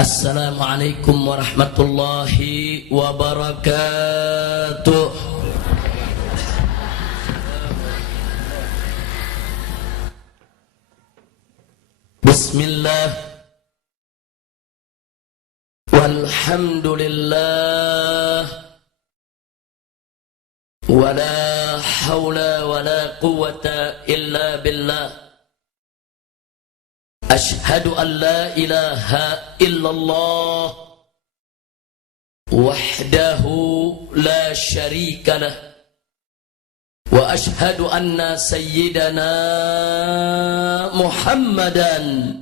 Assalamualaikum warahmatullahi wabarakatuh. Bismillah walhamdulillah wala hawla wala quwwata illa billah. Ashhadu an la ilaha illallah wahdahu la syarika lah wa ashhadu anna sayyidana Muhammadan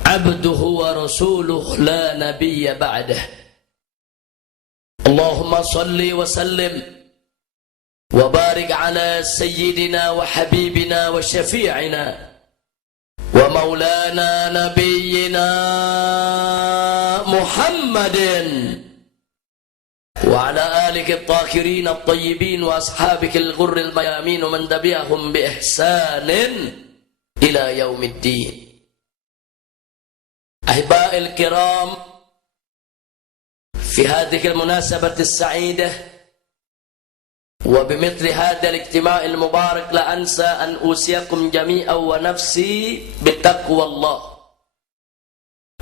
abduhu wa rasuluh la nabiyya ba'dah. Allahumma salli wa sallim wa barik ala sayyidina wa habibina wa syafi'ina wa maulana nabiyyina Muhammadin wa ala alihi at-tahirin at-tayyibin wa ashabihi al-ghurril mayamin wa man tabi'ahum bi ihsanin ila yaumiddin. Ahiba'il kiram, fi hadhihi al-munasabati as-sa'idah وبمثل هذا الاجتماع المبارك لا أنسى أن أوصيكم جميعا ونفسي بتقوى الله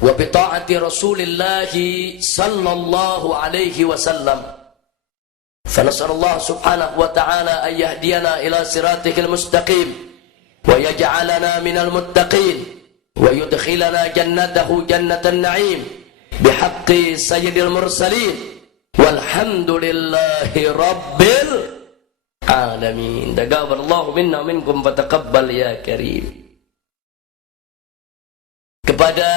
وبطاعة رسول الله صلى الله عليه وسلم. فنسأل الله سبحانه وتعالى أن يهدينا إلى صراطه المستقيم ويجعلنا من المتقين ويدخلنا جنته جنة النعيم بحق سيد المرسلين walhamdulillahi rabbil alamin. Taqabbalallahu minna minkum fataqabbal ya karim. Kepada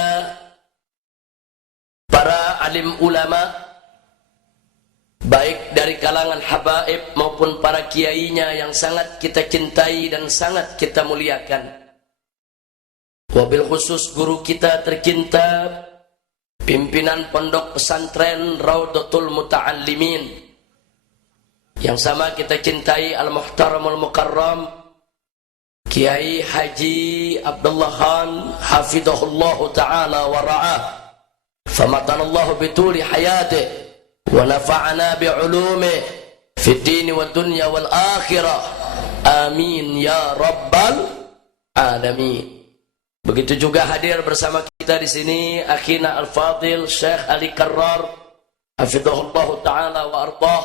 para alim ulama baik dari kalangan habaib maupun para kiainya yang sangat kita cintai dan sangat kita muliakan, wabil khusus guru kita tercinta, pimpinan pondok pesantren Raudhatul Muta'allimin yang sama kita cintai, Al-Muhtaramul Mukarram Kiai Haji Abdullah Khan hafidhahullah ta'ala wa ra'ah, famatanallahu bituli hayatih wa nafa'ana bi'ulumih fid dini wad dunya wal akhirah, amin ya rabbal alamin. Begitu juga hadir bersama kita di sini akhina al-fadil Syekh Ali Karrar hafizahullah taala wa ardhah,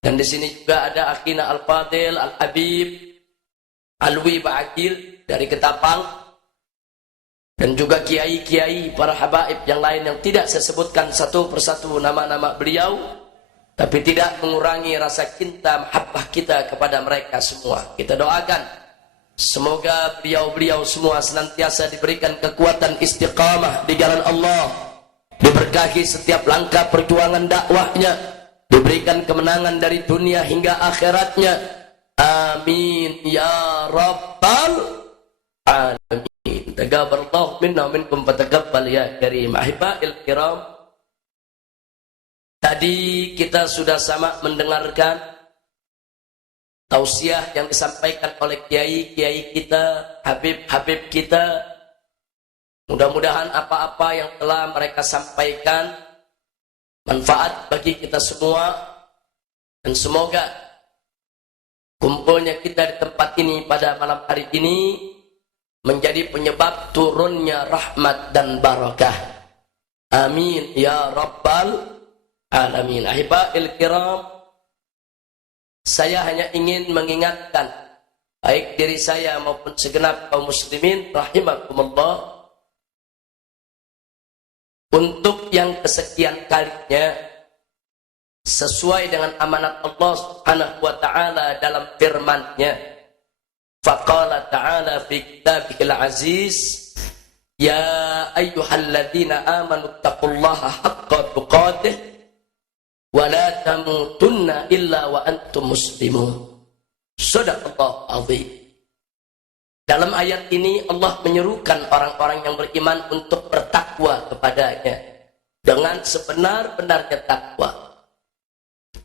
dan di sini juga ada akhina al-fadil Al-Habib Alwi Ba'akil dari Ketapang, dan juga kiai-kiai para habaib yang lain yang tidak saya sebutkan satu persatu nama-nama beliau, tapi tidak mengurangi rasa cinta mahabbah kita kepada mereka semua. Kita doakan semoga beliau-beliau semua senantiasa diberikan kekuatan istiqamah di jalan Allah, diberkahi setiap langkah perjuangan dakwahnya, diberikan kemenangan dari dunia hingga akhiratnya, amin ya rabbal alamin. Taqabbalallahu minna minkum fataqabbal ya karim. Ahiba'il kiram, tadi kita sudah sama mendengarkan tausiah yang disampaikan oleh kiai-kiai kita, habib-habib kita. Mudah-mudahan apa-apa yang telah mereka sampaikan manfaat bagi kita semua, dan semoga kumpulnya kita di tempat ini pada malam hari ini menjadi penyebab turunnya rahmat dan barakah, amin ya rabbal alamin. Ahiba'il kiram, saya hanya ingin mengingatkan baik diri saya maupun segenap kaum muslimin rahimakumullah, untuk yang kesekian kalinya sesuai dengan amanat Allah Subhanahu wa taala dalam firman-Nya. Faqala ta'ala fi kitabihil aziz, ya ayyuhalladzina amanu taqullaha haqqa tuqatih wa la tamutunna illa wa antum muslimun. Shadaqallahu azim. Dalam ayat ini Allah menyerukan orang-orang yang beriman untuk bertakwa kepadanya dengan sebenar-benarnya takwa.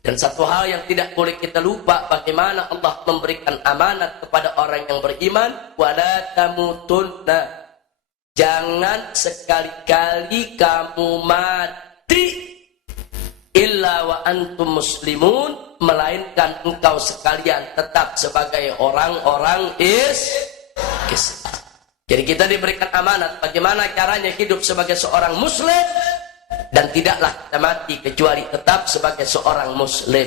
Dan satu hal yang tidak boleh kita lupa, bagaimana Allah memberikan amanat kepada orang yang beriman, wala tamutunna, Jangan sekali-kali kamu mati illa wa antum muslimun, melainkan engkau sekalian tetap sebagai orang-orang Islam. Jadi kita diberikan amanat bagaimana caranya hidup sebagai seorang muslim, dan tidaklah kita mati kecuali tetap sebagai seorang muslim.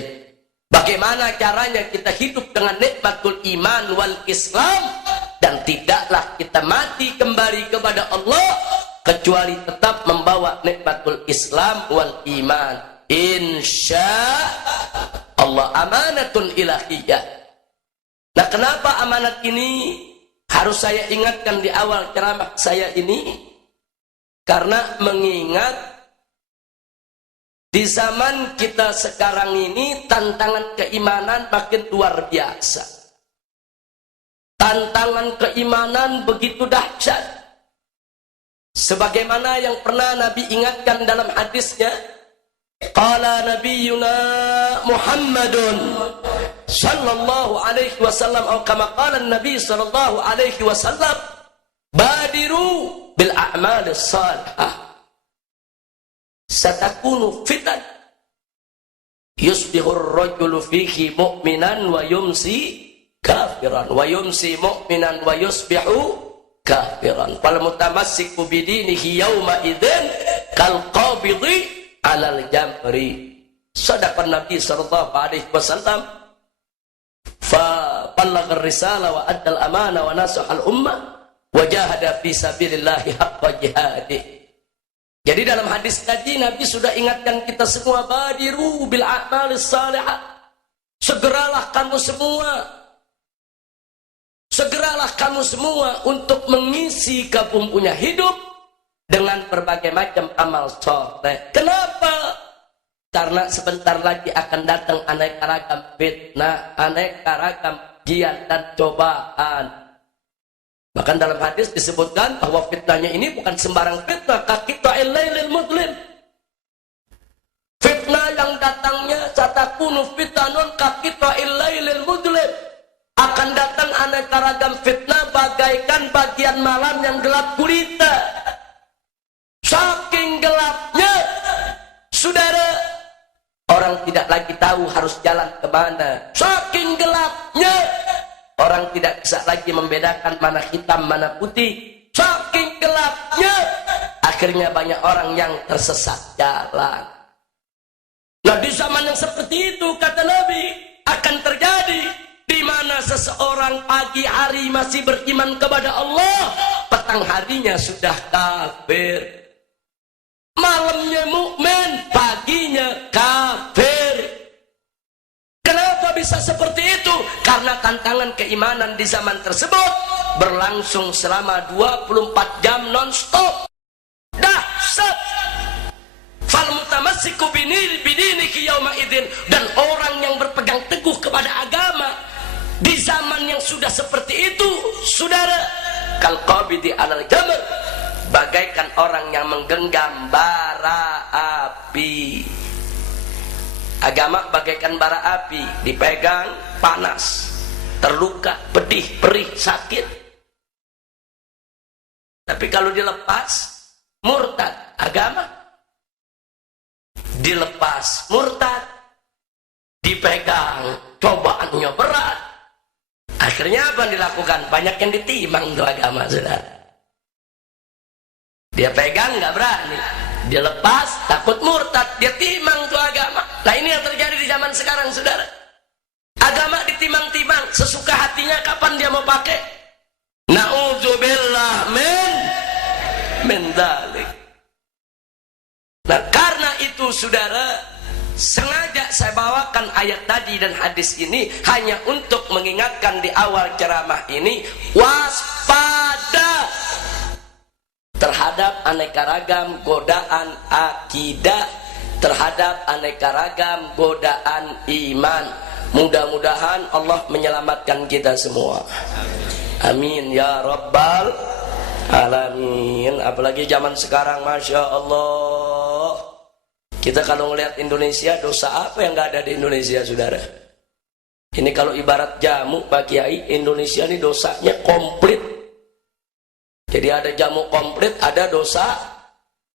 Bagaimana caranya kita hidup dengan nikmatul iman wal Islam, dan tidaklah kita mati kembali kepada Allah kecuali tetap membawa nikmatul Islam wal iman. Insya Allah, amanatun ilahiyah. Nah, kenapa amanat ini harus saya ingatkan di awal ceramah saya ini? Karena mengingat di zaman kita sekarang ini tantangan keimanan makin luar biasa. Tantangan keimanan begitu dahsyat. Sebagaimana yang pernah Nabi ingatkan dalam hadisnya, qala nabiyuna Muhammadun sallallahu alaihi wasallam, atau kama qala Nabi sallallahu alaihi wasallam, badiru bil a'malis salihah satakunu fitan yusbihur rajulu fihi mu'minan wa yumsi kafiran wa yumsi mu'minan wa yusbihu kafiran fal mutamassiku bidinihi yawma idzin kal qabidhi alal jamri. Sadaqan Nabi sallallahu alaihi wasallam fa ballagha ar-risala wa adda al-amana wa nasaha al-ummah wa jahada fi sabilillahi haqqa jihadih. Jadi dalam hadis tadi Nabi sudah ingatkan kita semua, badiru bil a'malis salihah. Segeralah kamu semua untuk mengisi kamu punya hidup dengan berbagai macam amal soleh. Kenapa? Karena sebentar lagi akan datang aneka ragam fitnah, aneka ragam ujian dan cobaan. Bahkan dalam hadis disebutkan bahwa fitnahnya ini bukan sembarang fitnah, kaqita'il lailil mudlim. Fitnah yang datangnya satakunu fitanun kaqita'il lailil mudlim. Akan datang aneka ragam fitnah bagaikan bagian malam yang gelap gulita. Saking gelapnya, saudara, orang tidak lagi tahu harus jalan kemana. Saking gelapnya, orang tidak bisa lagi membedakan mana hitam mana putih. Saking gelapnya, akhirnya banyak orang yang tersesat jalan. Nah, di zaman yang seperti itu, kata Nabi, akan terjadi di mana seseorang pagi hari masih beriman kepada Allah, petang harinya sudah kafir. Malamnya mukmin, paginya kafir. Kenapa bisa seperti itu? Karena tantangan keimanan di zaman tersebut berlangsung selama 24 jam non-stop. Dahsyat. Fal mutamassiku bidinihi yauma idzin, dan orang yang berpegang teguh kepada agama di zaman yang sudah seperti itu, saudara, kal qabidi alal jamr, bagaikan orang yang menggenggam bara api. Agama bagaikan bara api, dipegang panas, terluka, pedih, perih, sakit. Tapi kalau dilepas, murtad. Agama dilepas, murtad, dipegang, cobaannya berat. Akhirnya apa yang dilakukan? Banyak yang ditimang tuh agama, saudara. Dia pegang nggak berani, dia lepas takut murtad, dia timang tuh agama. Nah, ini yang terjadi di zaman sekarang, saudara. Agama ditimang-timang, sesuka hatinya. Kapan dia mau pakai? Na'udzubillah min dzalik. Nah, karena itu, saudara, sengaja saya bawakan ayat tadi dan hadis ini hanya untuk mengingatkan di awal ceramah ini, waspada terhadap aneka ragam godaan akidah, terhadap aneka ragam godaan iman. Mudah-mudahan Allah menyelamatkan kita semua. Amin ya rabbal alamin. Apalagi zaman sekarang, Masya Allah, kita kalau ngelihat Indonesia, dosa apa yang gak ada di Indonesia, saudara? Ini kalau ibarat jamu, Pak Kiai, Indonesia ini dosanya komplit. Jadi ada jamu komplit, ada dosa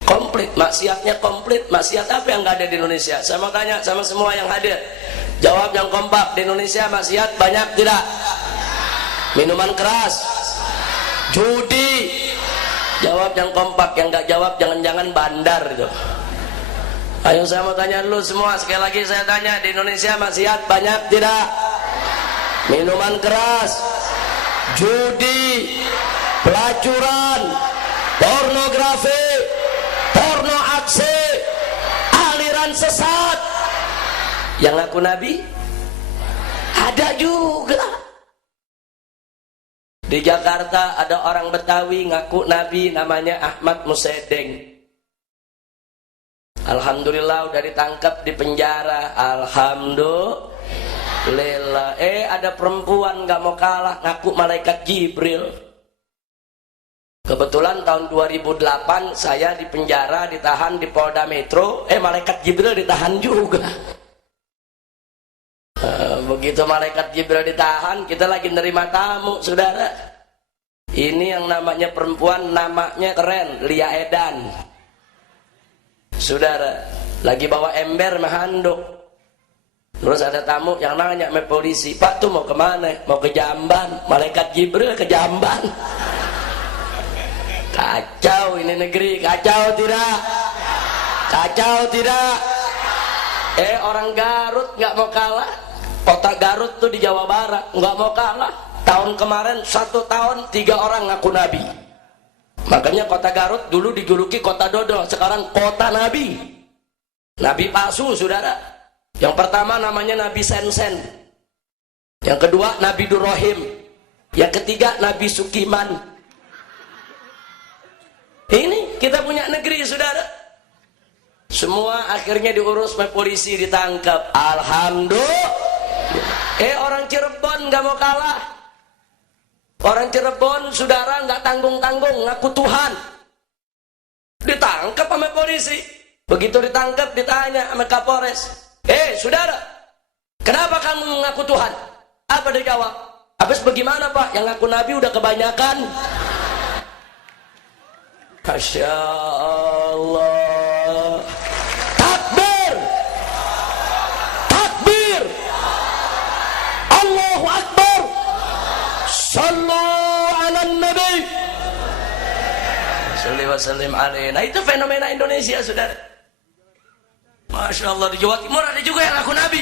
komplit, maksiatnya komplit. Maksiat apa yang nggak ada di Indonesia? Saya mau tanya sama semua yang hadir, jawab yang kompak. Di Indonesia maksiat banyak tidak? Minuman keras, judi. Jawab yang kompak, yang nggak jawab jangan-jangan bandar itu. Ayo saya mau tanya dulu semua, sekali lagi saya tanya, di Indonesia maksiat banyak tidak? Minuman keras, judi, pelacuran, pornografi, porno aksi, aliran sesat. Yang ngaku nabi ada juga. Di Jakarta ada orang Betawi ngaku nabi, namanya Ahmad Musedeng. Alhamdulillah udah ditangkap di penjara. Alhamdulillah. Ada perempuan gak mau kalah ngaku malaikat Jibril. Kebetulan tahun 2008 saya di penjara, ditahan di Polda Metro. Malaikat Jibril ditahan juga. Begitu malaikat Jibril ditahan, kita lagi nerima tamu, saudara. Ini yang namanya perempuan, namanya keren, Lia Edan. Saudara, lagi bawa ember handuk. Terus ada tamu yang nanya sama polisi, Pak tuh mau kemana? Mau ke Jamban. Malaikat Jibril ke Jamban. Kacau ini negeri, kacau tidak? Kacau tidak? Orang Garut nggak mau kalah. Kota Garut tuh di Jawa Barat nggak mau kalah. Tahun kemarin 1 tahun 3 orang ngaku nabi. Makanya kota Garut dulu dijuluki kota dodol, sekarang kota nabi. Nabi palsu, saudara. Yang pertama namanya Nabi Sensen. Yang kedua Nabi Durrohim. Yang ketiga Nabi Sukiman. Ini kita punya negeri, saudara. Semua akhirnya diurus oleh polisi, ditangkap. Alhamdulillah. Orang Cirebon nggak mau kalah. Orang Cirebon, saudara, nggak tanggung-tanggung ngaku Tuhan. Ditangkap sama polisi. Begitu ditangkap, ditanya sama Kapolres. Saudara, kenapa kamu mengaku Tuhan? Apa dia jawab? Habis bagaimana Pak? Yang ngaku Nabi udah kebanyakan. Masya Allah. Takbir. Takbir. Allahu Akbar. Sallu ala Nabi. Salli wa sallim alaihi. Nah, itu fenomena Indonesia, saudara. Masya Allah, di Jawa Timur ada juga yang ngaku Nabi.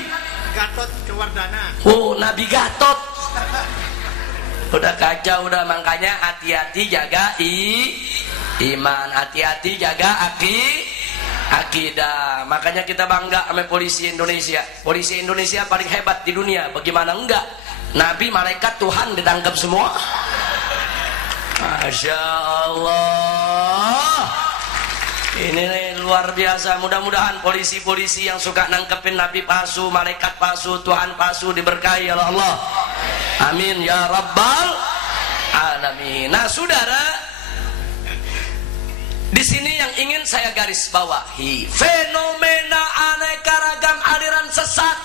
Gatot Kewardana. Nabi Gatot. Udah kacau, udah. Makanya hati-hati jaga iman, hati-hati jaga akidah. Makanya kita bangga sama polisi Indonesia. Polisi Indonesia paling hebat di dunia. Bagaimana enggak? Nabi, malaikat, Tuhan ditangkap semua. Masya Allah. Ini luar biasa. Mudah-mudahan polisi-polisi yang suka nangkepin Nabi palsu, malaikat palsu, Tuhan palsu diberkahi oleh Allah. Amin ya rabbal alamin. Nah, saudara, di sini yang ingin saya garis bawahi, fenomena aneka ragam aliran sesat,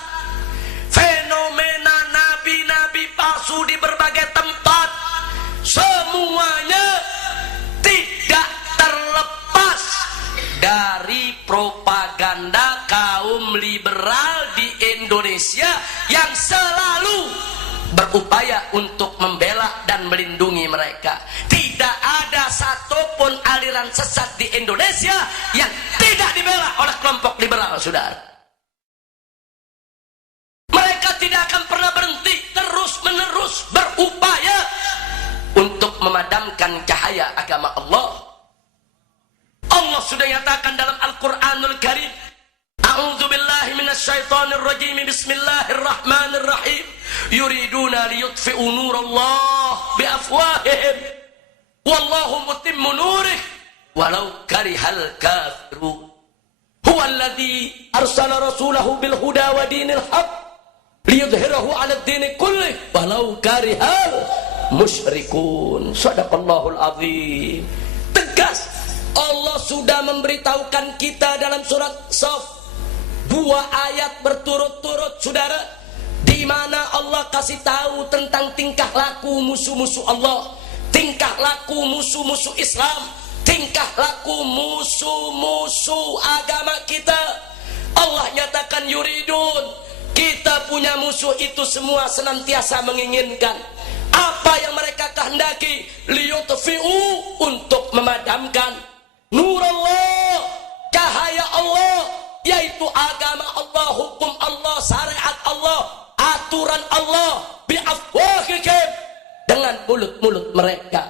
fenomena nabi-nabi palsu di berbagai tempat, semuanya tidak terlepas dari propaganda kaum liberal di Indonesia yang selalu berupaya untuk membela dan melindungi mereka. Tidak ada satupun aliran sesat di Indonesia yang tidak dibela oleh kelompok liberal, saudara. Mereka tidak akan pernah berhenti, terus-menerus berupaya untuk memadamkan cahaya agama Allah. Allah sudah nyatakan dalam Al-Quranul Karim, A'udzu billahi minasyaitonir rajim. Bismillahirrahmanirrahim. Yuriduna liyutfi'u nurallah biafwahihim wallahu mutimmu nurih walau karihal kafirun. Huwallazi arsala rasulahu bil huda wa dinil haq liyudhhirahu 'ala ad-din kullih walau karihal musyrikun. Shadaqallahul azim. Tegas Allah sudah memberitahukan kita dalam surat Shaf 2 ayat berturut-turut, saudara, di mana Allah kasih tahu tentang tingkah laku musuh-musuh Allah. tingkah laku musuh-musuh Islam, tingkah laku musuh-musuh agama kita. Allah nyatakan yuridun, kita punya musuh itu semua senantiasa menginginkan apa yang mereka kehendaki, liyutfi'u, untuk memadamkan nurullah, cahaya Allah, yaitu agama Allah, hukum Allah, syariat Allah, aturan Allah, bi'afwahihim, dengan mulut-mulut mereka,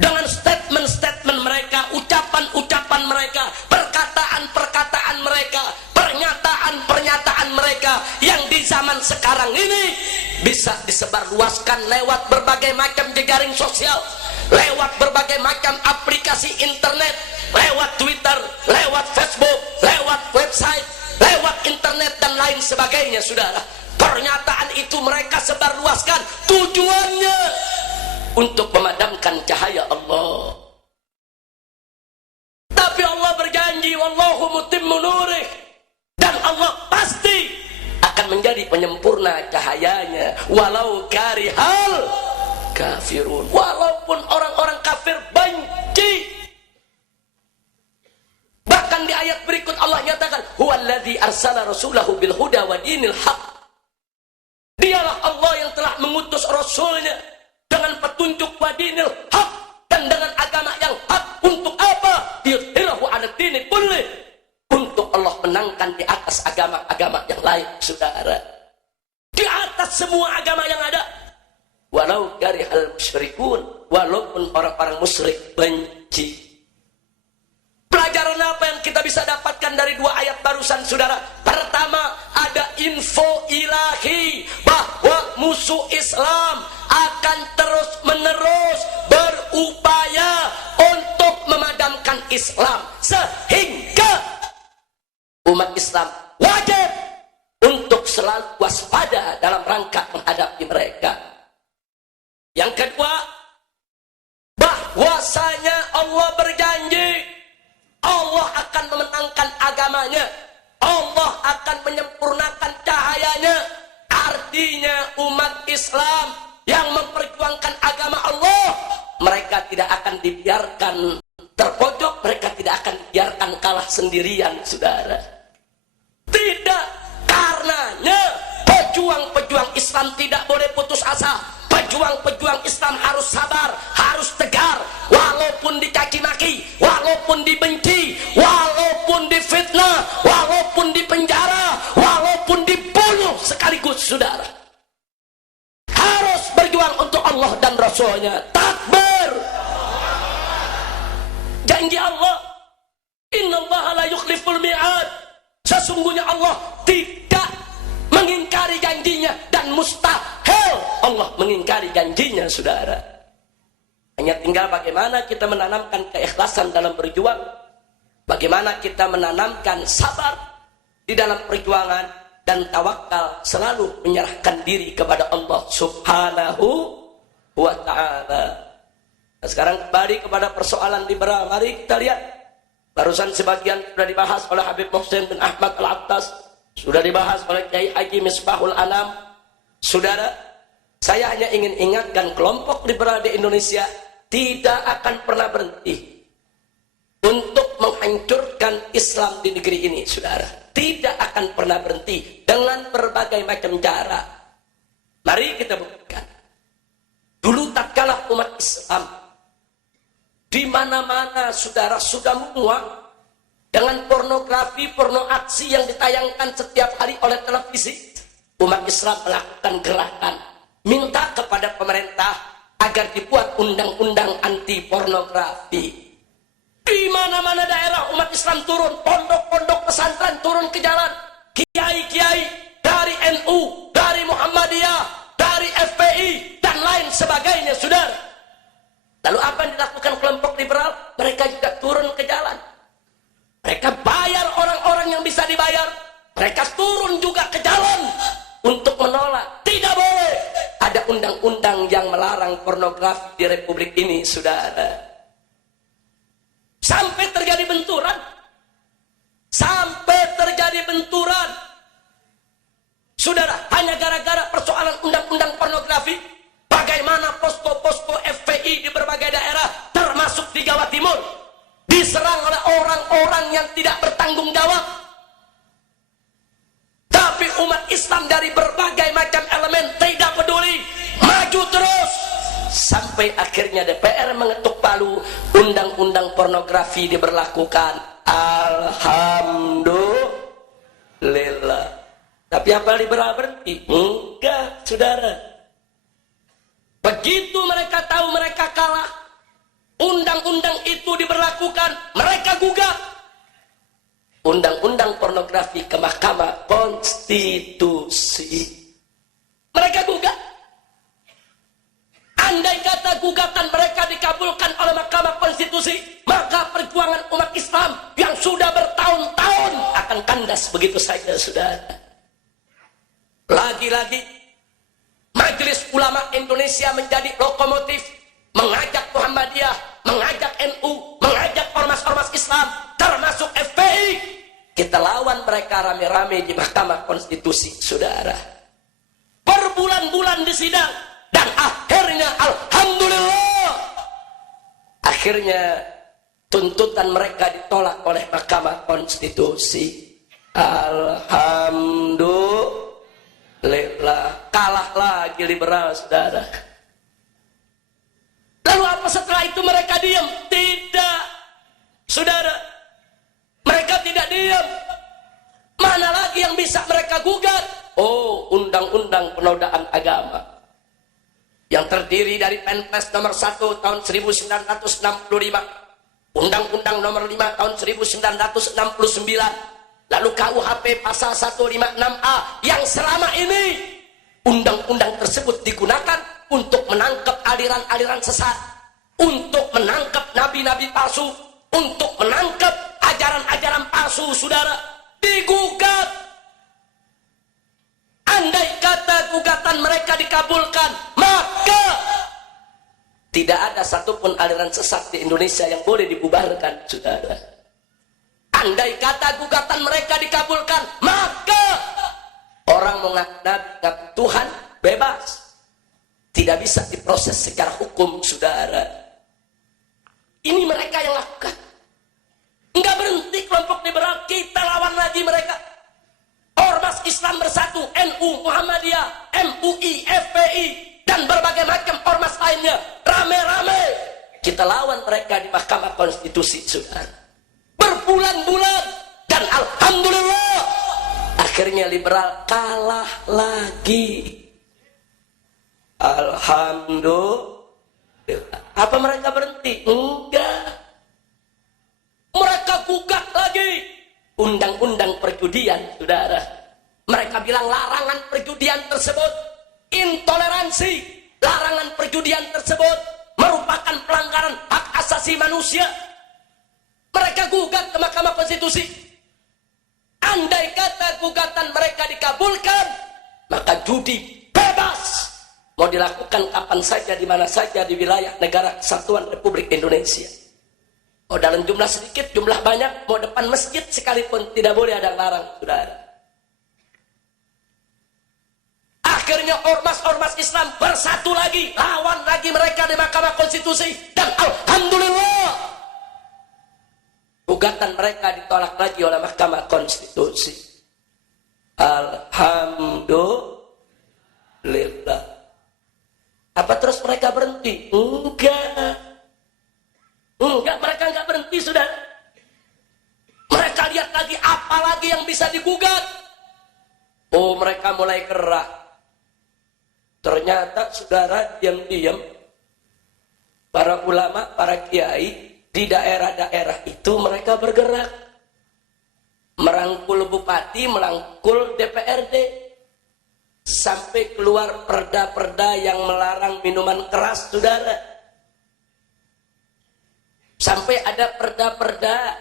dengan statement-statement mereka, ucapan-ucapan mereka, perkataan-perkataan mereka, pernyataan-pernyataan mereka yang di zaman sekarang ini bisa disebarluaskan lewat berbagai macam jejaring sosial, lewat berbagai macam aplikasi internet, lewat Twitter, lewat Facebook, lewat website, lewat internet dan lain sebagainya. Saudara, pernyataan itu mereka sebarluaskan, tujuannya untuk memadamkan cahaya Allah. Tapi Allah berjanji, wallahu mutimmu nurih, dan Allah pasti akan menjadi penyempurna cahayanya, walau karihal kafirun, walaupun orang-orang kafir benci. Bahkan di ayat berikut Allah nyatakan, huwallazi arsala rasulahu bil huda wa dinil haq, dialah Allah yang telah mengutus rasulnya dengan petunjuk wa dinil haq, dan dengan agama yang hak. Untuk apa? Yudhirahu ala dini kulli, untuk Allah menangkan di atas agama-agama yang lain. Saudara, di atas semua agama yang ada, walau karihal musyrikun, walaupun orang-orang musyrik benci. Pelajaran apa yang kita bisa dapatkan dari dua ayat barusan, saudara? Pertama, ada info ilahi bahwa musuh Islam akan terus-menerus berupaya untuk memadamkan Islam, sehingga umat Islam wajib untuk selalu waspada dalam rangka menghadapi mereka. Yang kedua, bahwasanya Allah berjanji Allah akan memenangkan agamanya, Allah akan menyempurnakan cahayanya. Artinya umat Islam yang memperjuangkan agama Allah, mereka tidak akan dibiarkan terpojok, mereka tidak akan dibiarkan kalah sendirian, saudara. Tidak, karenanya pejuang-pejuang Islam tidak boleh putus asa. Pejuang-pejuang Islam harus sabar, harus tegar, walaupun dicaci maki, walaupun dibenci, walaupun difitnah, walaupun dipenjara, walaupun dibunuh sekaligus, saudara. Harus berjuang untuk Allah dan Rasulnya. Takbir. Janji Allah, innallaha la yukhliful mi'ad, sesungguhnya Allah tidak mengingkari janjinya, dan mustahil Allah mengingkari janjinya, saudara. Hanya tinggal bagaimana kita menanamkan keikhlasan dalam berjuang, bagaimana kita menanamkan sabar di dalam perjuangan, dan tawakal, selalu menyerahkan diri kepada Allah Subhanahu wa ta'ala. Nah, sekarang kembali kepada persoalan liberal. Mari kita lihat, barusan sebagian sudah dibahas oleh Habib Muhsin bin Ahmad Al-Attas, sudah dibahas oleh Kiai Haji Misbahul Anam. Saudara, saya hanya ingin ingatkan, kelompok liberal di Indonesia tidak akan pernah berhenti untuk menghancurkan Islam di negeri ini, saudara. Tidak akan pernah berhenti dengan berbagai macam cara. Mari kita buktikan. Dulu tatkala umat Islam di mana-mana, saudara, sudah menguak dengan pornografi, porno aksi yang ditayangkan setiap hari oleh televisi, umat Islam melakukan gerakan minta kepada pemerintah agar dibuat undang-undang anti pornografi. Di mana-mana daerah umat Islam turun, pondok-pondok pesantren turun ke jalan, kiai-kiai dari NU, dari Muhammadiyah, dari FPI dan lain sebagainya, saudara. Lalu apa yang dilakukan kelompok liberal? Mereka juga turun ke jalan. Mereka bayar orang-orang yang bisa dibayar. Mereka turun juga ke jalan untuk menolak. Tidak boleh ada undang-undang yang melarang pornografi di Republik ini, saudara. Sampai terjadi benturan. Sampai terjadi benturan. Saudara, hanya gara-gara persoalan undang-undang pornografi, bagaimana posko-posko FPI di orang-orang yang tidak bertanggung jawab. Tapi umat Islam dari berbagai macam elemen tidak peduli, maju terus. Sampai akhirnya DPR mengetuk palu, undang-undang pornografi diberlakukan. Alhamdulillah. Tapi apa liberal berhenti? Enggak, saudara. Begitu mereka tahu mereka kalah, undang-undang itu diberlakukan, mereka gugat undang-undang pornografi ke Mahkamah Konstitusi. Mereka gugat. Andai kata gugatan mereka dikabulkan oleh Mahkamah Konstitusi, maka perjuangan umat Islam yang sudah bertahun-tahun akan kandas begitu saja, saudara. Lagi-lagi Majelis Ulama Indonesia menjadi lokomotif, mengajak Muhammadiyah, mengajak NU, mengajak ormas-ormas Islam, termasuk FPI. Kita lawan mereka rame-rame di Mahkamah Konstitusi, saudara. Berbulan-bulan di sidang, dan akhirnya alhamdulillah, akhirnya tuntutan mereka ditolak oleh Mahkamah Konstitusi. Alhamdulillah, kalah lagi liberal, saudara. Lalu apa setelah itu mereka diam? Tidak, saudara. Mereka tidak diam. Mana lagi yang bisa mereka gugat? Oh, undang-undang penodaan agama yang terdiri dari Perpres nomor 1 tahun 1965, Undang-Undang nomor 5 tahun 1969, lalu KUHP pasal 156A, yang selama ini undang-undang tersebut digunakan untuk menangkap aliran-aliran sesat, untuk menangkap nabi-nabi palsu, untuk menangkap ajaran-ajaran palsu, saudara. Digugat. Andai kata gugatan mereka dikabulkan, maka tidak ada satupun aliran sesat di Indonesia yang boleh dibubarkan, saudara. Andai kata gugatan mereka dikabulkan, maka orang mengaku Tuhan bebas, tidak bisa diproses secara hukum, saudara. Ini mereka yang lakukan. Enggak berhenti kelompok liberal, kita lawan lagi mereka. Ormas Islam Bersatu, NU, Muhammadiyah, MUI, FPI, dan berbagai macam ormas lainnya, rame-rame kita lawan mereka di Mahkamah Konstitusi, saudara. Berbulan-bulan, dan alhamdulillah akhirnya liberal kalah lagi. Alhamdulillah. Apa mereka berhenti? Enggak. Mereka gugat lagi undang-undang perjudian, saudara. Mereka bilang larangan perjudian tersebut intoleransi. Larangan perjudian tersebut merupakan pelanggaran hak asasi manusia. Mereka gugat ke Mahkamah Konstitusi. Andai kata gugatan mereka dikabulkan, maka judi bebas. Mau dilakukan kapan saja, di mana saja di wilayah negara Kesatuan Republik Indonesia. Mau dalam jumlah sedikit, jumlah banyak, mau depan masjid sekalipun tidak boleh ada larang, saudara. Akhirnya ormas-ormas Islam bersatu lagi, lawan lagi mereka di Mahkamah Konstitusi, dan alhamdulillah gugatan mereka ditolak lagi oleh Mahkamah Konstitusi. Alhamdulillah. Apa terus mereka berhenti? Enggak, mereka enggak berhenti, saudara. Mereka lihat lagi apa lagi yang bisa digugat. Oh, mereka mulai gerak. Ternyata, saudara, diam-diam para ulama, para kiai di daerah-daerah itu mereka bergerak, merangkul bupati, merangkul DPRD, sampai keluar perda-perda yang melarang minuman keras, saudara. Sampai ada perda-perda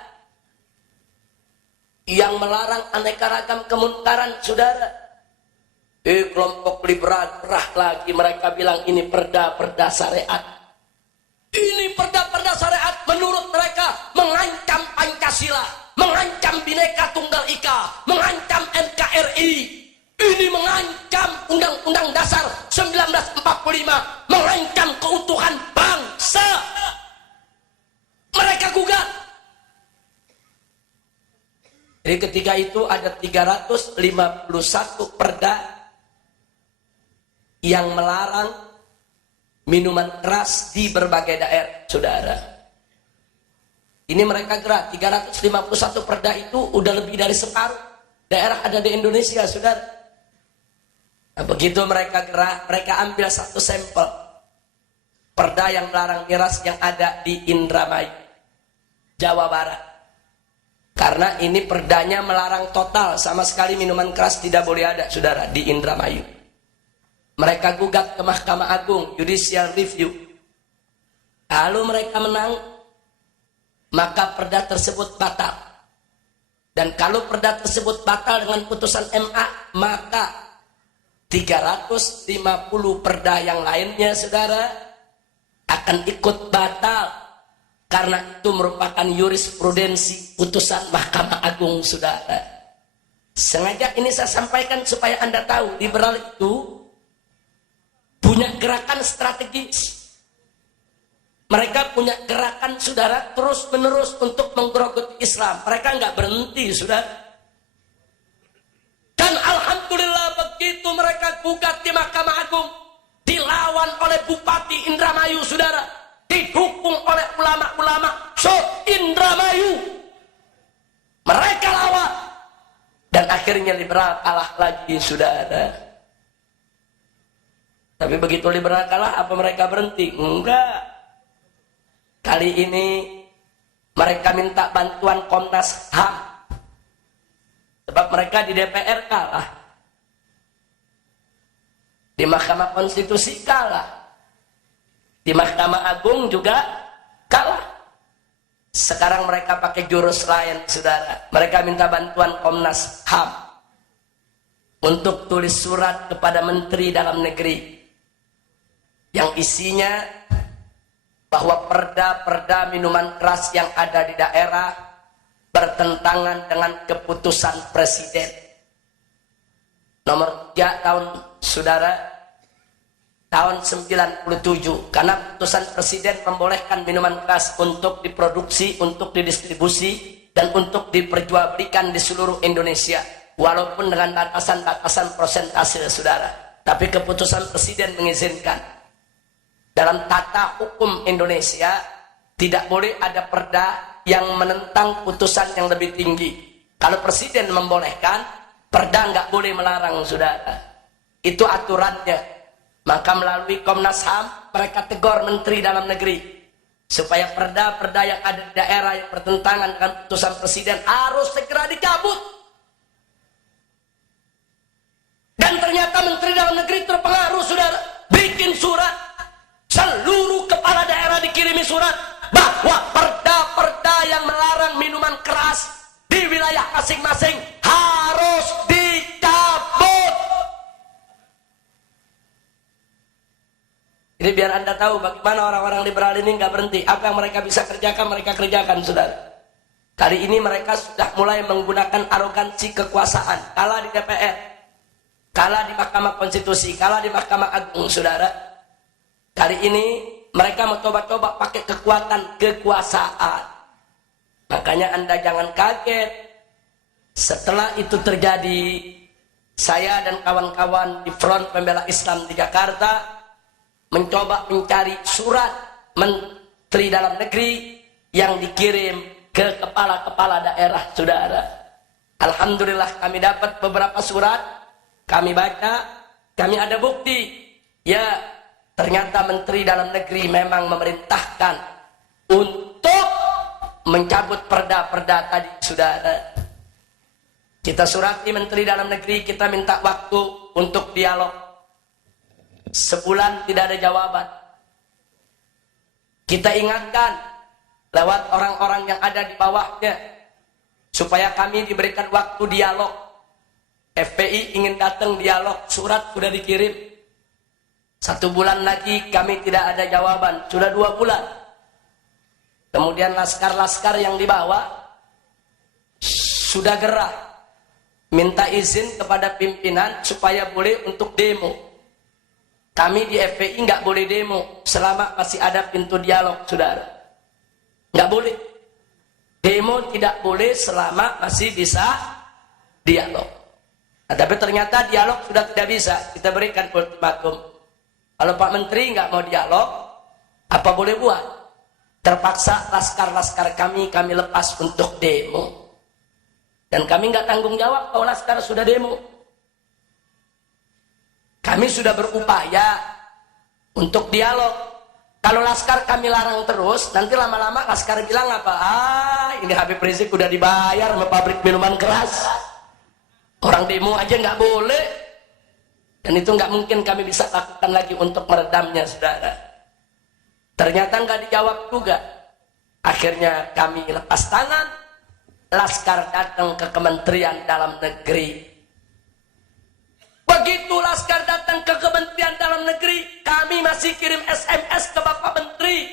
yang melarang aneka ragam kemunkaran, saudara. Kelompok liberal gerah lagi, mereka bilang ini perda-perda syariat. Ini perda-perda syariat menurut mereka mengancam Pancasila, mengancam Bhinneka Tunggal Ika, mengancam NKRI. Ini mengancam Undang-Undang Dasar 1945, mengancam keutuhan bangsa. Mereka gugat. Jadi ketika itu ada 351 perda yang melarang minuman keras di berbagai daerah, saudara. Ini mereka gerak, 351 perda itu udah lebih dari separuh daerah ada di Indonesia, saudara. Nah, begitu mereka gerak, mereka ambil satu sampel perda yang melarang miras yang ada di Indramayu, Jawa Barat. Karena ini perdanya melarang total, sama sekali minuman keras tidak boleh ada, saudara, di Indramayu. Mereka gugat ke Mahkamah Agung, judicial review. Lalu mereka menang, maka perda tersebut batal. Dan kalau perda tersebut batal dengan putusan MA, maka 350 perda yang lainnya, saudara, akan ikut batal. Karena itu merupakan jurisprudensi putusan Mahkamah Agung, saudara. Sengaja ini saya sampaikan supaya Anda tahu, liberal itu punya gerakan strategis. Mereka punya gerakan, saudara, terus menerus untuk menggerogoti Islam. Mereka nggak berhenti, saudara. Dan alhamdulillah begitu mereka gugat di Mahkamah Agung, dilawan oleh Bupati Indramayu, saudara, didukung oleh ulama-ulama se-Indramayu. Mereka lawan. Dan akhirnya liberal kalah lagi, saudara. Tapi begitu liberal kalah, apa mereka berhenti? Enggak. Kali ini mereka minta bantuan Komnas HAM. Sebab mereka di DPR kalah. Di Mahkamah Konstitusi kalah. Di Mahkamah Agung juga kalah. Sekarang mereka pakai jurus lain, saudara. Mereka minta bantuan Komnas HAM untuk tulis surat kepada Menteri Dalam Negeri yang isinya bahwa perda-perda minuman keras yang ada di daerah bertentangan dengan keputusan Presiden nomor 3 tahun, saudara, tahun 97. Karena putusan Presiden membolehkan minuman keras untuk diproduksi, untuk didistribusi, dan untuk diperjualbelikan di seluruh Indonesia, walaupun dengan batasan-batasan persentase, saudara. Tapi keputusan Presiden mengizinkan. Dalam tata hukum Indonesia tidak boleh ada perda yang menentang putusan yang lebih tinggi. Kalau Presiden membolehkan, perda nggak boleh melarang, saudara. Itu aturannya. Maka melalui Komnas HAM mereka tegur Menteri Dalam Negeri supaya perda-perda yang ada di daerah yang bertentangan dengan putusan Presiden harus segera dicabut. Dan ternyata Menteri Dalam Negeri terpengaruh, saudara, bikin surat. Seluruh kepala daerah dikirimi surat bahwa perda-perda yang melarang minuman keras di wilayah masing-masing harus dicabut. Jadi biar Anda tahu bagaimana orang-orang liberal ini nggak berhenti. Apa yang mereka bisa kerjakan, mereka kerjakan, saudara. Kali ini mereka sudah mulai menggunakan arogansi kekuasaan. Kalah di DPR, kalah di Mahkamah Konstitusi, kalah di Mahkamah Agung, saudara. Kali ini mereka mau coba-coba pakai kekuatan kekuasaan. Makanya Anda jangan kaget. Setelah itu terjadi, saya dan kawan-kawan di Front Pembela Islam di Jakarta mencoba mencari surat Menteri Dalam Negeri yang dikirim ke kepala-kepala daerah, saudara. Alhamdulillah kami dapat beberapa surat, kami baca, kami ada bukti. Ya, ternyata Menteri Dalam Negeri memang memerintahkan untuk mencabut perda-perda tadi, saudara. Kita surati Menteri Dalam Negeri, kita minta waktu untuk dialog. Sebulan tidak ada jawaban. Kita ingatkan lewat orang-orang yang ada di bawahnya supaya kami diberikan waktu dialog. FPI ingin datang dialog, surat sudah dikirim. 1 bulan lagi kami tidak ada jawaban. Sudah 2 bulan. Kemudian laskar-laskar yang dibawa sudah gerah, minta izin kepada pimpinan supaya boleh untuk demo. Kami di FPI nggak boleh demo selama masih ada pintu dialog, saudara. Nggak boleh. Demo tidak boleh selama masih bisa dialog. Nah, tapi ternyata dialog sudah tidak bisa. Kita berikan ultimatum. Kalau Pak Menteri nggak mau dialog, apa boleh buat? Terpaksa laskar-laskar kami lepas untuk demo. Dan kami nggak tanggung jawab kalau laskar sudah demo. Kami sudah berupaya untuk dialog. Kalau laskar kami larang terus, nanti lama-lama laskar bilang apa? Ini Habib Rizik udah dibayar sama pabrik minuman keras. Orang demo aja nggak boleh. Dan itu nggak mungkin kami bisa lakukan lagi untuk meredamnya, saudara. Ternyata nggak dijawab juga. Akhirnya kami lepas tangan. Laskar datang ke Kementerian Dalam Negeri. Begitu laskar datang ke Kementerian Dalam Negeri, kami masih kirim SMS ke Bapak Menteri.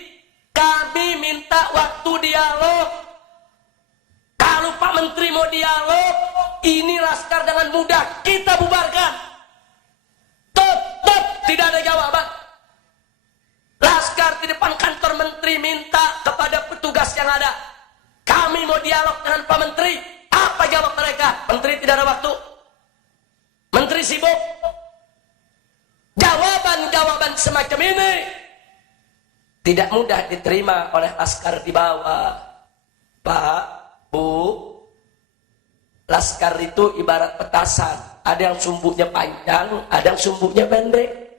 Kami minta waktu dialog. Kalau Pak Menteri mau dialog, ini laskar dengan mudah kita bubarkan. Tetap tidak ada jawaban. Laskar di depan kantor Menteri minta kepada petugas yang ada, kami mau dialog dengan Pak Menteri. Apa jawab mereka? Menteri tidak ada waktu. Menteri sibuk. Jawaban-jawaban semacam ini tidak mudah diterima oleh laskar di bawah. Pak, Bu, laskar itu ibarat petasan. Ada yang sumbunya panjang, ada yang sumbunya pendek.